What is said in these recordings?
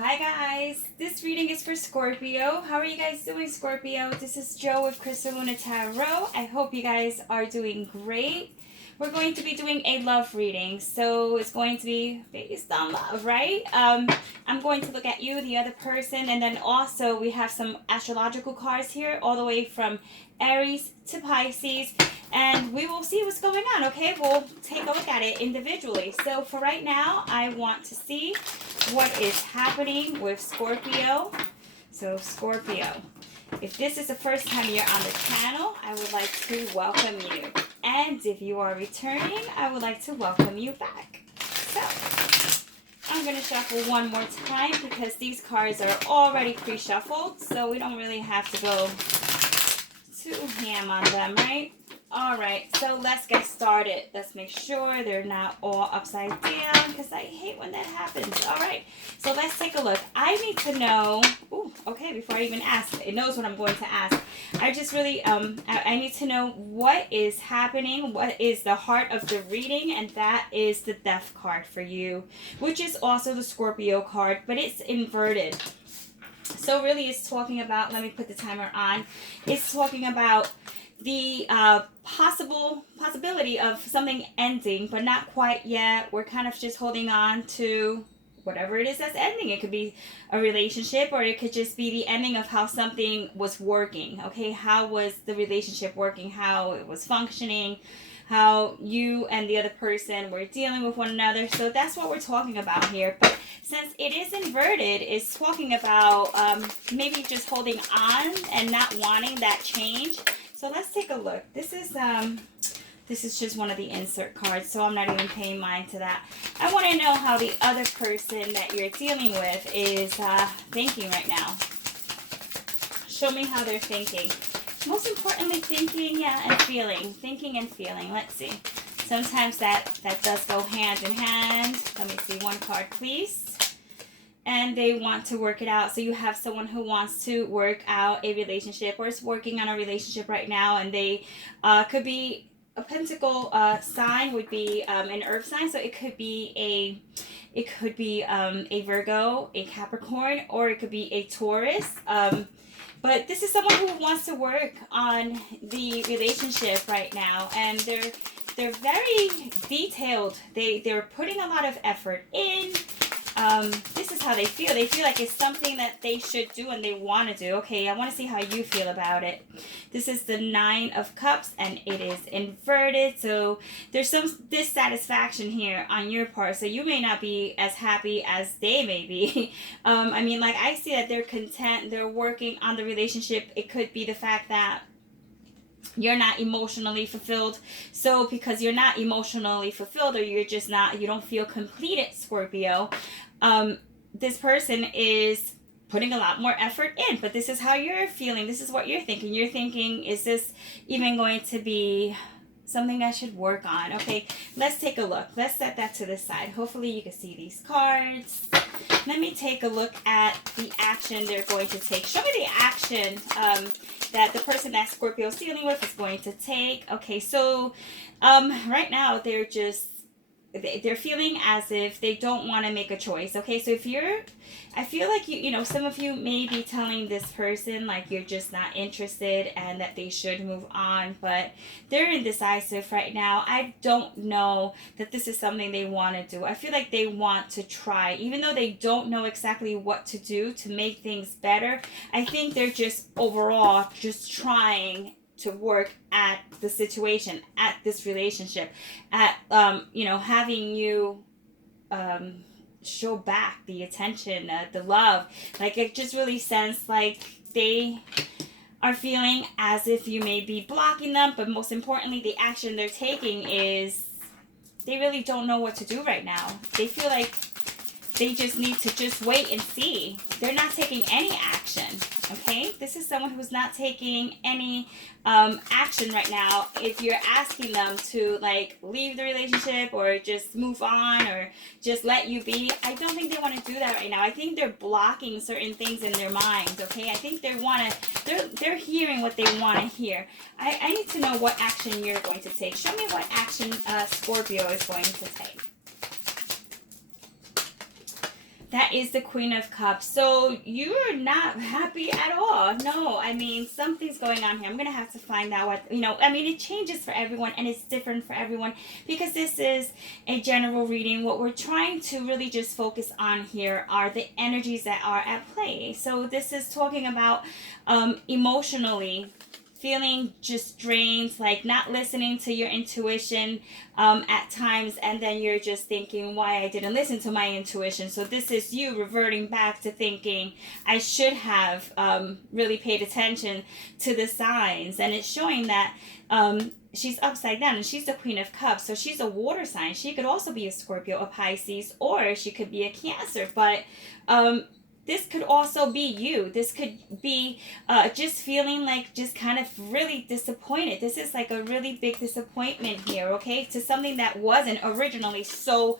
Hi guys, this reading is for Scorpio. How are you guys doing, Scorpio? This is Joe with Crystal Luna Tarot. I hope you guys are doing great. We're going to be doing a love reading, so it's going to be based on love, right? I'm going to look at you, the other person, and then also we have some astrological cards here, all the way from Aries to Pisces, and we will see what's going on, okay? We'll take a look at it individually. So for right now, I want to see what is happening with Scorpio. So Scorpio, if this is the first time you're on the channel, I would like to welcome you. And if you are returning, I would like to welcome you back. So I'm going to shuffle one more time because these cards are already pre-shuffled, so we don't really have to go too ham on them, right? Alright, so let's get started. Let's make sure they're not all upside down because I hate when that happens. Alright, so let's take a look. I need to know, okay, before I even ask, it knows what I'm going to ask. I just really, I need to know what is happening, what is the heart of the reading, and that is the Death card for you, which is also the Scorpio card, but it's inverted. So really it's talking about, let me put the timer on, it's talking about the possibility of something ending, but not quite yet. We're kind of just holding on to whatever it is that's ending. It could be a relationship, or it could just be the ending of how something was working. Okay, how was the relationship working, how it was functioning, how you and the other person were dealing with one another. So that's what we're talking about here. But since it is inverted, it's talking about maybe just holding on and not wanting that change. So let's take a look. This is just one of the insert cards, so I'm not even paying mind to that. I want to know how the other person that you're dealing with is thinking right now. Show me how they're thinking. Most importantly, thinking, and feeling. Thinking and feeling. Let's see. Sometimes that does go hand in hand. Let me see. One card, please. And they want to work it out. So you have someone who wants to work out a relationship, or is working on a relationship right now, and they could be a pentacle sign, would be an earth sign. So it could be a Virgo, a Capricorn, or it could be a Taurus. But this is someone who wants to work on the relationship right now, and they're very detailed. They're putting a lot of effort in. This is how they feel. They feel like it's something that they should do and they want to do. Okay, I want to see how you feel about it. This is the Nine of Cups, and it is inverted. So there's some dissatisfaction here on your part. So you may not be as happy as they may be. I mean, like, I see that they're content. They're working on the relationship. It could be the fact that you're not emotionally fulfilled. So because you're not emotionally fulfilled, or you're just not, you don't feel completed, Scorpio, this person is putting a lot more effort in. But this is how you're feeling. This is what you're thinking. You're thinking, is this even going to be something I should work on? Okay, let's take a look. Let's set that to the side. Hopefully you can see these cards. Let me take a look at the action they're going to take. Show me the action that the person that Scorpio is dealing with is going to take. Okay, so right now they're feeling as if they don't want to make a choice. Okay, so if I feel like you know, some of you may be telling this person like you're just not interested and that they should move on, but they're indecisive right now. I don't know that this is something they want to do. I feel like they want to try, even though they don't know exactly what to do to make things better. I think they're just overall just trying to work at the situation, at this relationship, at you know, having you show back the attention, the love. Like, it just really sense like they are feeling as if you may be blocking them, but most importantly, the action they're taking is they really don't know what to do right now. They feel like they just need to just wait and see. They're not taking any action. Okay, this is someone who's not taking any action right now. If you're asking them to like leave the relationship or just move on or just let you be, I don't think they want to do that right now. I think they're blocking certain things in their minds. Okay, I think they're hearing what they want to hear. I need to know what action you're going to take. Show me what action Scorpio is going to take. That is the Queen of Cups. So you're not happy at all. No, I mean, something's going on here. I'm going to have to find out what, I mean, it changes for everyone and it's different for everyone because this is a general reading. What we're trying to really just focus on here are the energies that are at play. So this is talking about emotionally feeling just drained, like not listening to your intuition at times, and then you're just thinking why I didn't listen to my intuition. So this is you reverting back to thinking I should have really paid attention to the signs, and it's showing that she's upside down and she's the Queen of Cups, so she's a water sign. She could also be a Scorpio, a Pisces, or she could be a Cancer, but this could also be you. This could be just feeling like just kind of really disappointed. This is like a really big disappointment here, okay? To something that wasn't originally so,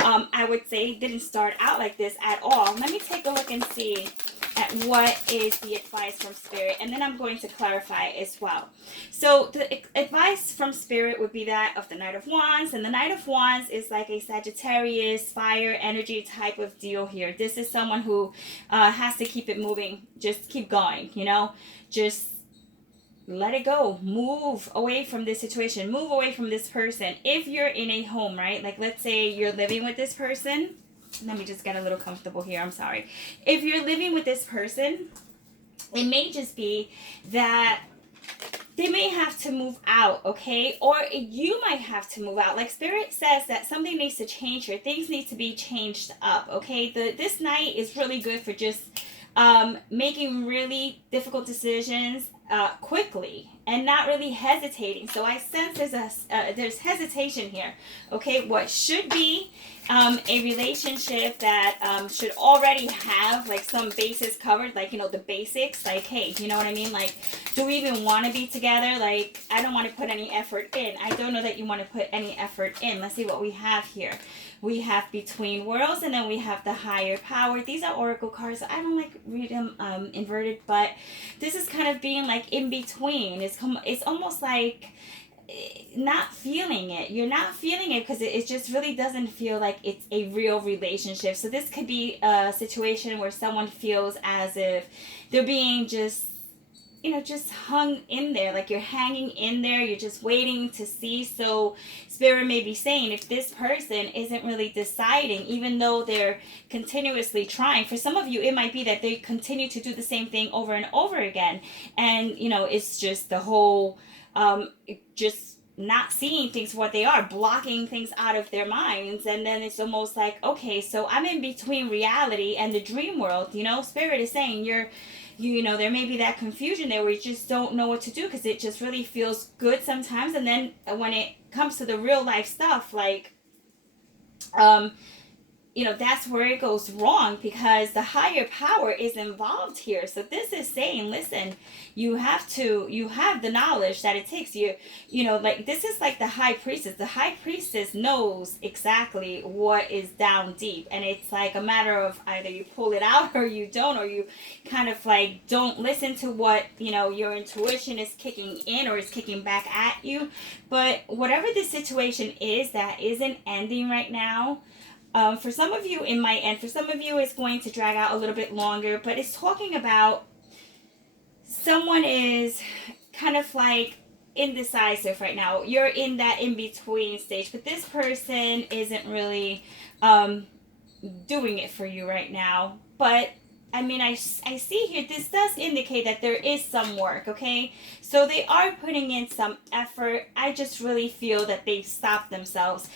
I would say, didn't start out like this at all. Let me take a look and see at what is the advice from Spirit, and then I'm going to clarify as well. So the advice from Spirit would be that of the Knight of Wands, and the Knight of Wands is like a Sagittarius fire energy type of deal here. This is someone who has to keep it moving, just keep going, just let it go, move away from this situation, move away from this person. If you're in a home, right, like let's say you're living with this person. Let me just get a little comfortable here. I'm sorry. If you're living with this person, it may just be that they may have to move out, okay? Or you might have to move out. Like Spirit says that something needs to change here. Things need to be changed up, okay? This night is really good for just making really difficult decisions quickly and not really hesitating. So I sense there's hesitation here, okay? What should be a relationship that should already have like some bases covered, like the basics, like hey, you know what I mean, like do we even want to be together? Like I don't want to put any effort in. I don't know that you want to put any effort in. Let's see what we have here. We have Between Worlds, and then we have the Higher Power. These are oracle cards. I don't like read them inverted, but this is kind of being like in between. It's almost like not feeling it. You're not feeling it because it just really doesn't feel like it's a real relationship. So this could be a situation where someone feels as if they're being just just hung in there, like you're hanging in there, you're just waiting to see. So Spirit may be saying if this person isn't really deciding, even though they're continuously trying, for some of you it might be that they continue to do the same thing over and over again, and it's just the whole just not seeing things for what they are, blocking things out of their minds, and then it's almost like, okay, so I'm in between reality and the dream world. Spirit is saying there may be that confusion there where you just don't know what to do because it just really feels good sometimes, and then when it comes to the real life stuff, like that's where it goes wrong because the higher power is involved here. So this is saying, listen, you have the knowledge that it takes like this is like the high priestess. The high priestess knows exactly what is down deep, and it's like a matter of either you pull it out or you don't, or you kind of like don't listen to what your intuition is kicking in or is kicking back at you. But whatever the situation is that isn't ending right now, for some of you it might end, for some of you it's going to drag out a little bit longer, but it's talking about someone is kind of like indecisive right now. You're in that in-between stage, but this person isn't really doing it for you right now. But I mean, I see here, this does indicate that there is some work, okay? So they are putting in some effort. I just really feel that they stopped themselves.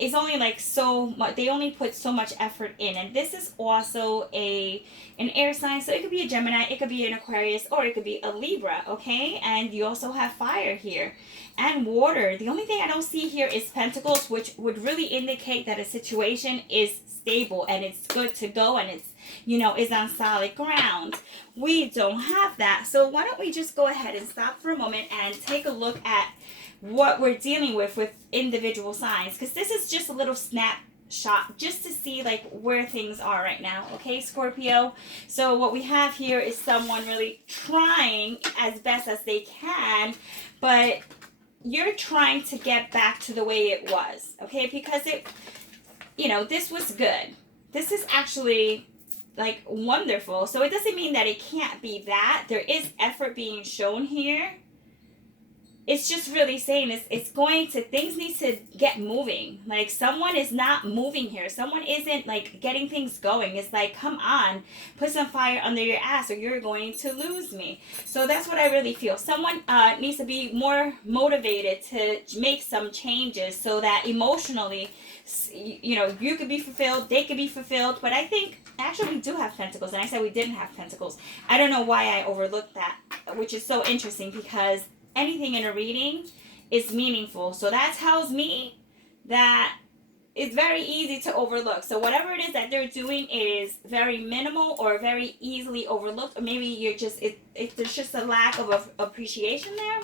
It's only like so much, they only put so much effort in, and this is also an air sign, so it could be a Gemini, it could be an Aquarius, or it could be a Libra, okay? And you also have fire here and water. The only thing I don't see here is Pentacles, which would really indicate that a situation is stable and it's good to go and it's is on solid ground. We don't have that. So why don't we just go ahead and stop for a moment and take a look at what we're dealing with individual signs, because this is just a little snapshot just to see like where things are right now, okay, Scorpio? So what we have here is someone really trying as best as they can, but you're trying to get back to the way it was, okay? Because this was good. this is actually like wonderful. So it doesn't mean that it can't be that. There is effort being shown here. It's just really saying it's going to, things need to get moving. Like someone is not moving here. Someone isn't like getting things going. It's like, come on, put some fire under your ass or you're going to lose me. So that's what I really feel. Someone needs to be more motivated to make some changes so that emotionally, you know, you could be fulfilled, they could be fulfilled. But I think, actually we do have pentacles, and I said we didn't have pentacles. I don't know why I overlooked that, which is so interesting because anything in a reading is meaningful. So that tells me that it's very easy to overlook. So whatever it is that they're doing is very minimal or very easily overlooked, or maybe you're just, there's just a lack of appreciation there.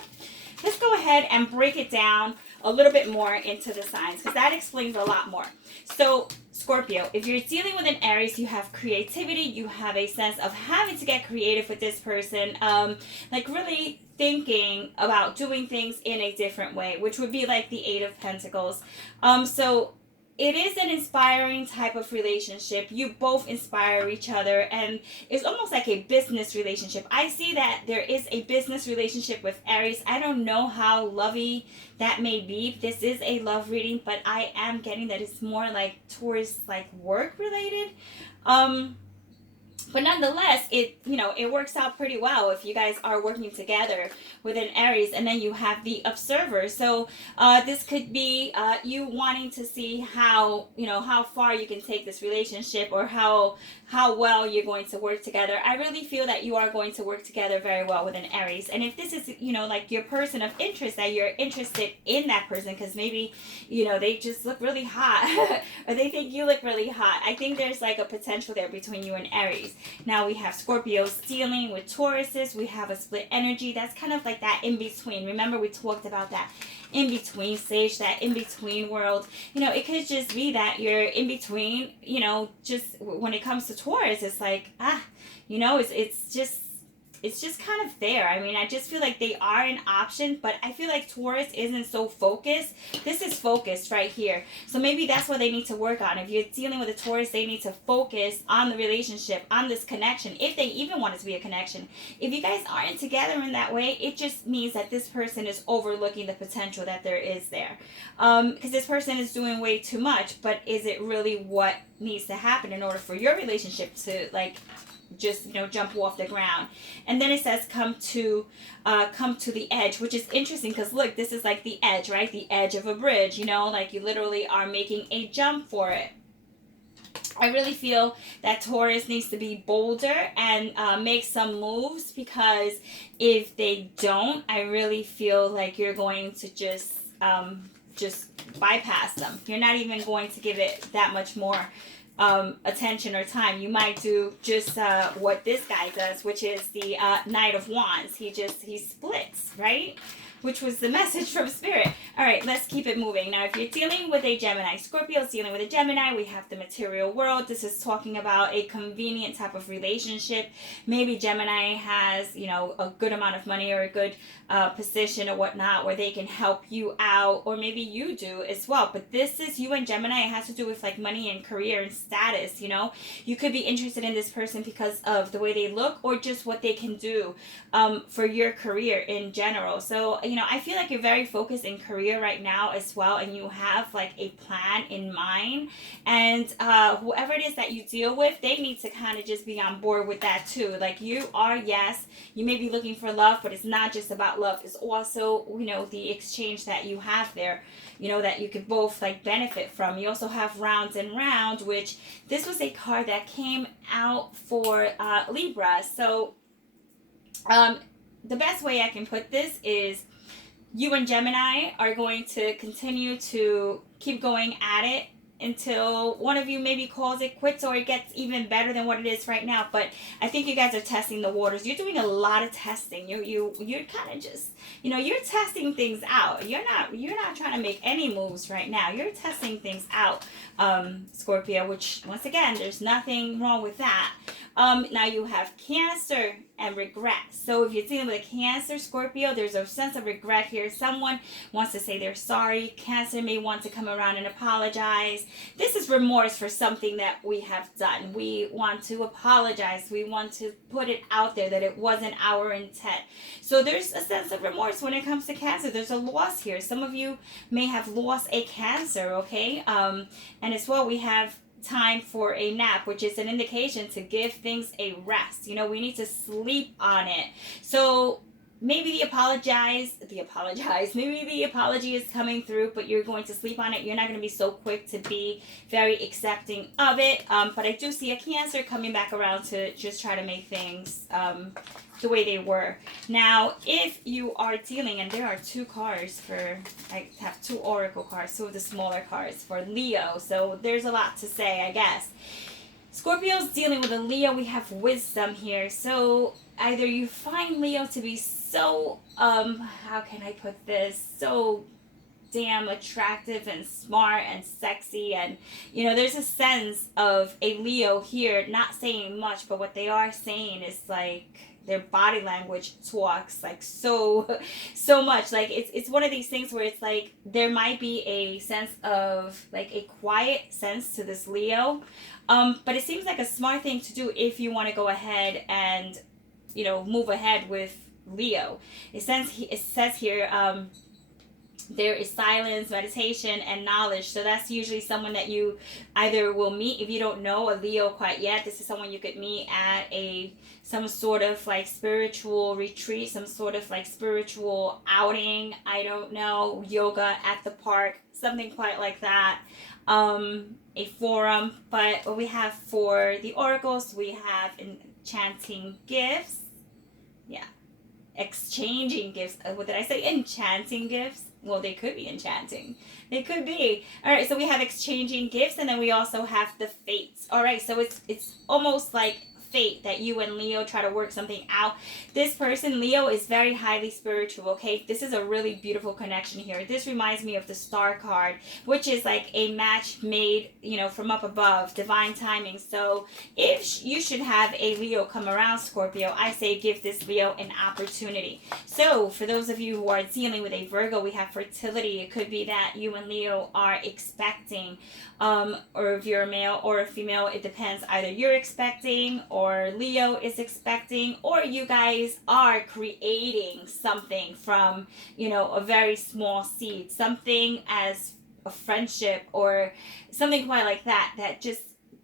Let's go ahead and break it down a little bit more into the signs, because that explains a lot more. So Scorpio, if you're dealing with an Aries, you have creativity, you have a sense of having to get creative with this person, like really thinking about doing things in a different way, which would be like the Eight of Pentacles. So it is an inspiring type of relationship. You both inspire each other, and it's almost like a business relationship. I see that there is a business relationship with Aries. I don't know how lovey that may be. This is a love reading, but I am getting that it's more like towards like work related. But nonetheless, it works out pretty well if you guys are working together with an Aries, and then you have the observer. So this could be you wanting to see how far you can take this relationship, or how well you're going to work together. I really feel that you are going to work together very well with an Aries. And if this is like your person of interest, that you're interested in that person because maybe they just look really hot or they think you look really hot, I think there's like a potential there between you and Aries. Now we have Scorpios dealing with Tauruses. We have a split energy. That's kind of like that in between. Remember we talked about that in between stage, that in between world. It could just be that you're in between. Just when it comes to Taurus, it's like it's just kind of there. I mean, I just feel like they are an option, but I feel like Taurus isn't so focused. This is focused right here. So maybe that's what they need to work on. If you're dealing with a Taurus, they need to focus on the relationship, on this connection, if they even want it to be a connection. If you guys aren't together in that way, it just means that this person is overlooking the potential that there is there. Because this person is doing way too much, but is it really what needs to happen in order for your relationship to just jump off the ground? And then it says come to the edge, which is interesting because look, this is like the edge, right? The edge of a bridge, like you literally are making a jump for it. I really feel that Taurus needs to be bolder and make some moves, because if they don't, I really feel like you're going to just bypass them. You're not even going to give it that much more attention or time. You might do just what this guy does, which is the Knight of Wands. He splits, right? Which was the message from Spirit. All right, let's keep it moving. Now, if you're dealing with a Gemini, Scorpio is dealing with a Gemini, we have the material world. This is talking about a convenient type of relationship. Maybe Gemini has, a good amount of money or a good position or whatnot where they can help you out, or maybe you do as well. But this is you and Gemini. It has to do with like money and career and status. You could be interested in this person because of the way they look, or just what they can do for your career in general. So, I feel like you're very focused in career right now as well, and you have like a plan in mind. And whoever it is that you deal with, they need to kind of just be on board with that too. Like you are, yes, you may be looking for love, but it's not just about love. It's also, the exchange that you have there, that you could both like benefit from. You also have Rounds and Round, which this was a card that came out for Libra. So the best way I can put this is you and Gemini are going to continue to keep going at it until one of you maybe calls it quits, or it gets even better than what it is right now. But I think you guys are testing the waters. You're doing a lot of testing. You're kind of just, you're testing things out. You're not trying to make any moves right now. You're testing things out, Scorpio, which once again, there's nothing wrong with that. Now you have Cancer and regret. So if you're dealing with a Cancer, Scorpio, there's a sense of regret here. Someone wants to say they're sorry. Cancer may want to come around and apologize. This is remorse for something that we have done. We want to apologize. We want to put it out there that it wasn't our intent. So there's a sense of remorse when it comes to Cancer. There's a loss here. Some of you may have lost a Cancer, okay? And as well, we have time for a nap, which is an indication to give things a rest. You know, we need to sleep on it. So maybe maybe the apology is coming through, but you're going to sleep on it. You're not going to be so quick to be very accepting of it. But I do see a Cancer coming back around to just try to make things the way they were. Now, if you are dealing, and there are two cards for, I have two oracle cards, two of the smaller cards for Leo. So there's a lot to say, I guess. Scorpio's dealing with a Leo. We have wisdom here. So either you find Leo to be so, how can I put this? So damn attractive and smart and sexy, and you know, there's a sense of a Leo here not saying much, but what they are saying is like their body language talks like so much. Like it's one of these things where it's like there might be a sense of like a quiet sense to this Leo, but it seems like a smart thing to do if you want to go ahead and, you know, move ahead with Leo. It says here there is silence, meditation, and knowledge. So that's usually someone that you either will meet if you don't know a Leo quite yet. This is someone you could meet at some sort of like spiritual retreat, some sort of like spiritual outing. I don't know, yoga at the park, something quite like that. A forum. But what we have for the oracles, we have enchanting gifts. Yeah. Exchanging gifts. What did I say? Enchanting gifts. Well, they could be enchanting. They could be. All right, so we have exchanging gifts, and then we also have the fates. All right, so it's almost like fate that you and Leo try to work something out. This person, Leo, is very highly spiritual, okay? This is a really beautiful connection here. This reminds me of the Star card, which is like a match made, you know, from up above, divine timing. So if you should have a Leo come around, Scorpio, I say give this Leo an opportunity. So for those of you who are dealing with a Virgo, we have fertility. It could be that you and Leo are expecting, or if you're a male or a female, it depends. Either you're expecting, or Leo is expecting, or you guys are creating something from, you know, a very small seed, something as a friendship or something quite like that, that just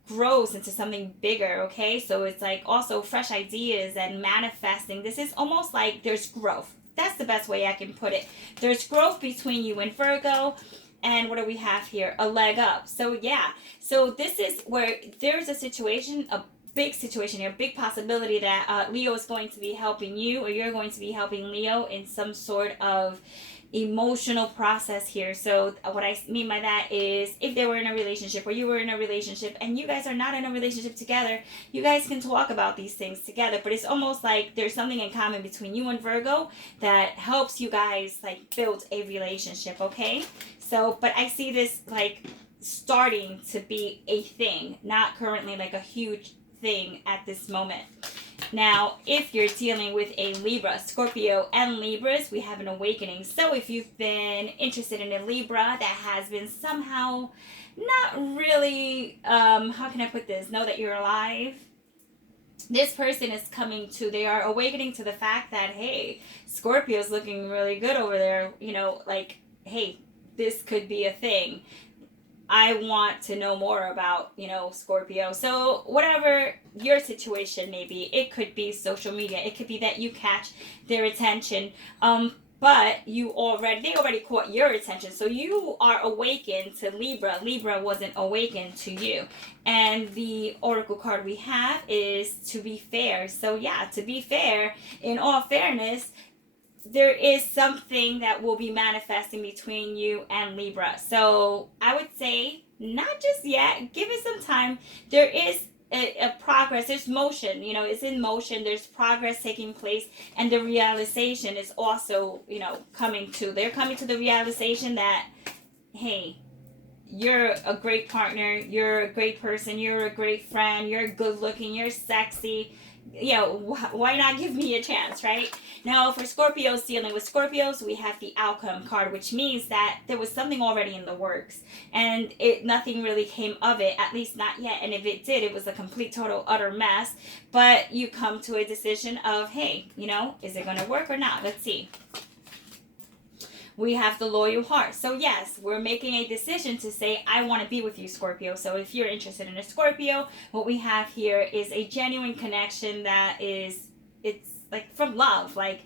grows into something bigger, okay? So it's like also fresh ideas and manifesting. This is almost like there's growth. That's the best way I can put it. There's growth between you and Virgo. And what do we have here? A leg up. So yeah. So this is where there's a situation, a big situation here, big possibility that Leo is going to be helping you, or you're going to be helping Leo in some sort of emotional process here. So what I mean by that is if they were in a relationship, or you were in a relationship and you guys are not in a relationship together, you guys can talk about these things together, but it's almost like there's something in common between you and Virgo that helps you guys like build a relationship, okay? So, but I see this like starting to be a thing, not currently like a huge thing at this moment. Now, if you're dealing with a Libra, Scorpio and Libras, we have an awakening. So if you've been interested in a Libra that has been somehow not really, how can I put this, know that you're alive, this person is coming to, they are awakening to the fact that, hey, Scorpio's looking really good over there, you know, like, hey, this could be a thing. I want to know more about, you know, Scorpio. So whatever your situation may be, it could be social media. It could be that you catch their attention. But they already caught your attention. So you are awakened to Libra. Libra wasn't awakened to you. And the oracle card we have is to be fair. So yeah, to be fair, in all fairness, there is something that will be manifesting between you and Libra. So I would say not just yet. Give it some time. There is a progress. There's motion. You know, it's in motion. There's progress taking place. And the realization is also, you know, coming to. They're coming to the realization that, hey, you're a great partner, you're a great person, you're a great friend, you're good looking, you're sexy. You know, why not give me a chance, right? Now, for Scorpios, dealing with Scorpios, we have the outcome card, which means that there was something already in the works, and nothing really came of it, at least not yet. And if it did, it was a complete, total, utter mess. But you come to a decision of, hey, you know, is it going to work or not? Let's see. We have the loyal heart. So yes, we're making a decision to say, I want to be with you, Scorpio. So if you're interested in a Scorpio, what we have here is a genuine connection that is, it's like from love. Like,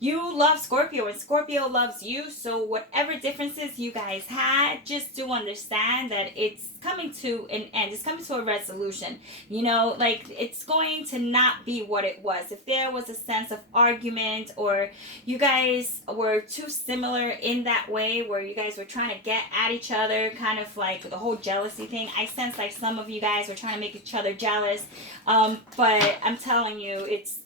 you love Scorpio and Scorpio loves you. So whatever differences you guys had, just do understand that it's coming to an end. It's coming to a resolution. You know, like, it's going to not be what it was. If there was a sense of argument, or you guys were too similar in that way where you guys were trying to get at each other, kind of like the whole jealousy thing. I sense like some of you guys were trying to make each other jealous. But I'm telling you, it's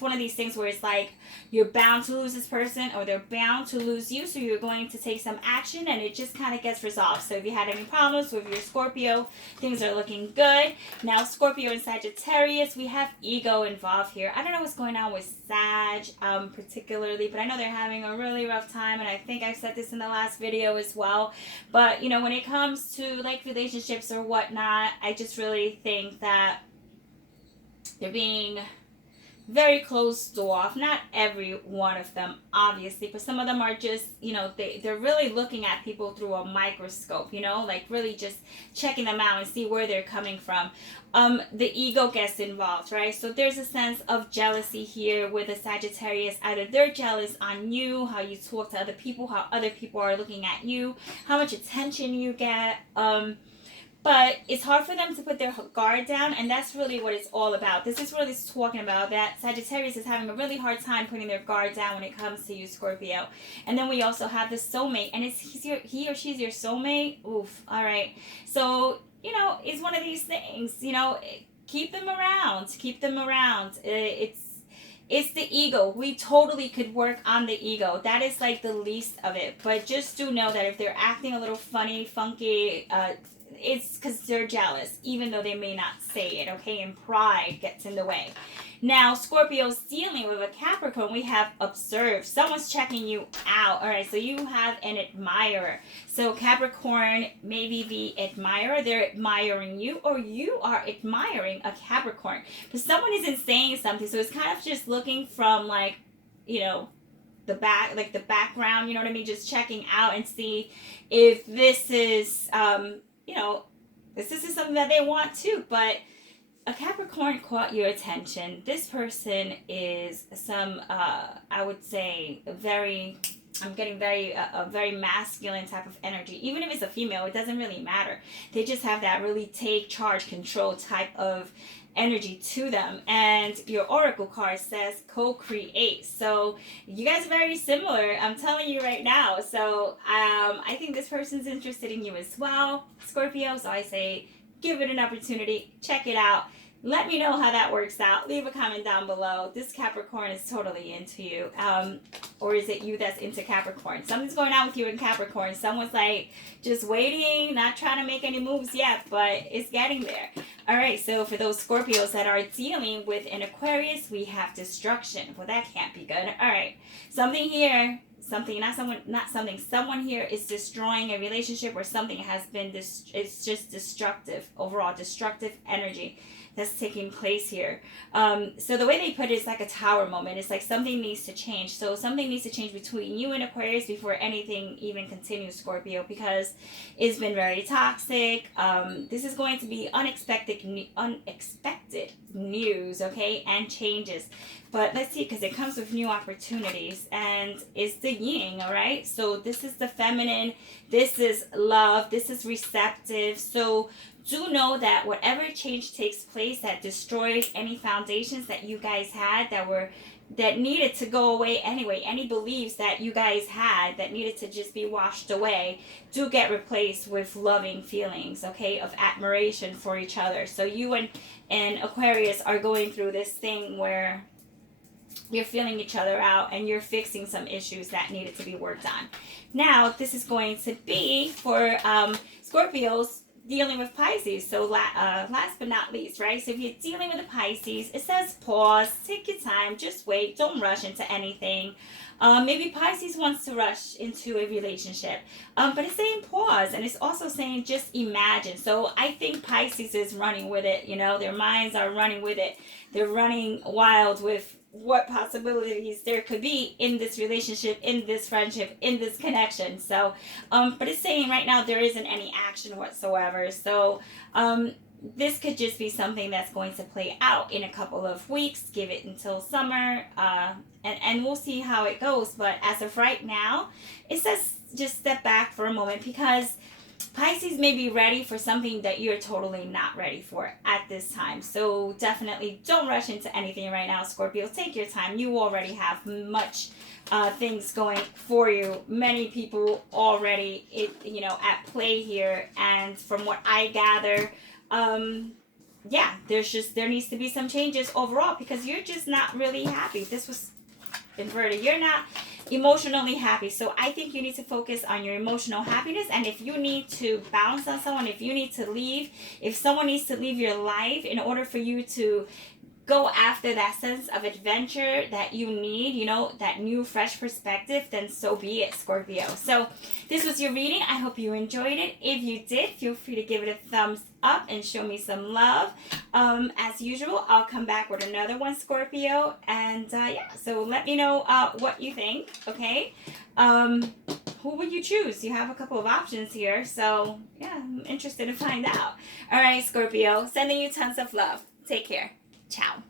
one of these things where it's like, you're bound to lose this person, or they're bound to lose you, so you're going to take some action, and it just kind of gets resolved. So if you had any problems with your Scorpio, things are looking good. Now, Scorpio and Sagittarius, we have ego involved here. I don't know what's going on with Sag particularly, but I know they're having a really rough time, and I think I said this in the last video as well. But, you know, when it comes to like relationships or whatnot, I just really think that they're being very closed off. Not every one of them, obviously, but some of them are just, you know, they're really looking at people through a microscope, you know, like really just checking them out and see where they're coming from. The ego gets involved, right? So there's a sense of jealousy here with a Sagittarius. Either they're jealous on you, how you talk to other people, how other people are looking at you, how much attention you get. But it's hard for them to put their guard down, and that's really what it's all about. This is what it's talking about, that Sagittarius is having a really hard time putting their guard down when it comes to you, Scorpio. And then we also have the soulmate, and he or she's your soulmate. Oof, all right. So, you know, it's one of these things, you know, keep them around. Keep them around. It's the ego. We totally could work on the ego. That is like the least of it. But just do know that if they're acting a little funny, funky, it's because they're jealous, even though they may not say it, okay? And pride gets in the way. Now, Scorpio's dealing with a Capricorn, we have observed. Someone's checking you out. All right, so you have an admirer. So Capricorn, maybe the admirer, they're admiring you, or you are admiring a Capricorn. But someone isn't saying something, so it's kind of just looking from, like, you know, the background, you know what I mean? Just checking out and see if this is, you know, this is something that they want too. But a Capricorn caught your attention. This person is some, I would say, I'm getting a very masculine type of energy. Even if it's a female, it doesn't really matter. They just have that really take charge, control type of energy to them. And your oracle card says co-create. So you guys are very similar, I'm telling you right now. So I think this person's interested in you as well, Scorpio. So I say give it an opportunity, check it out. Let me know how that works out. Leave a comment down below. This Capricorn is totally into you. Or is it you that's into Capricorn? Something's going on with you in Capricorn. Someone's like just waiting, not trying to make any moves yet, but it's getting there. All right, so for those Scorpios that are dealing with an Aquarius, we have destruction. Well, that can't be good. All right, someone here is destroying a relationship, or something has been, it's just destructive, overall destructive energy that's taking place here. So the way they put it is like a tower moment. It's like something needs to change. So something needs to change between you and Aquarius before anything even continues, Scorpio, because it's been very toxic. This is going to be unexpected news, okay, and changes. But let's see, because it comes with new opportunities, and it's the yin, all right? So this is the feminine, this is love, this is receptive. So do know that whatever change takes place that destroys any foundations that you guys had that needed to go away anyway, any beliefs that you guys had that needed to just be washed away, do get replaced with loving feelings, okay, of admiration for each other. So you and Aquarius are going through this thing where you're feeling each other out, and you're fixing some issues that needed to be worked on. Now, this is going to be for Scorpios dealing with Pisces. So last but not least, right? So if you're dealing with a Pisces, it says pause, take your time, just wait, don't rush into anything. Maybe Pisces wants to rush into a relationship, but it's saying pause, and it's also saying just imagine. So I think Pisces is running with it. You know, their minds are running with it. They're running wild with what possibilities there could be in this relationship, in this friendship, in this connection. So, but it's saying right now there isn't any action whatsoever. So, this could just be something that's going to play out in a couple of weeks. Give it until summer, and we'll see how it goes. But as of right now, it says just step back for a moment, because Pisces may be ready for something that you're totally not ready for at this time. So definitely don't rush into anything right now, Scorpio. Take your time. You already have much things going for you. Many people already, at play here. And from what I gather, yeah, there needs to be some changes overall, because you're just not really happy. This was inverted. You're not emotionally happy. So I think you need to focus on your emotional happiness. And if you need to bounce on someone, if you need to leave, if someone needs to leave your life in order for you to go after that sense of adventure that you need, that new fresh perspective, then so be it, Scorpio. So this was your reading. I hope you enjoyed it. If you did, feel free to give it a thumbs up and show me some love. As usual, I'll come back with another one, Scorpio. And so let me know what you think, okay? Who would you choose? You have a couple of options here. So yeah, I'm interested to find out. All right, Scorpio, sending you tons of love. Take care. Ciao.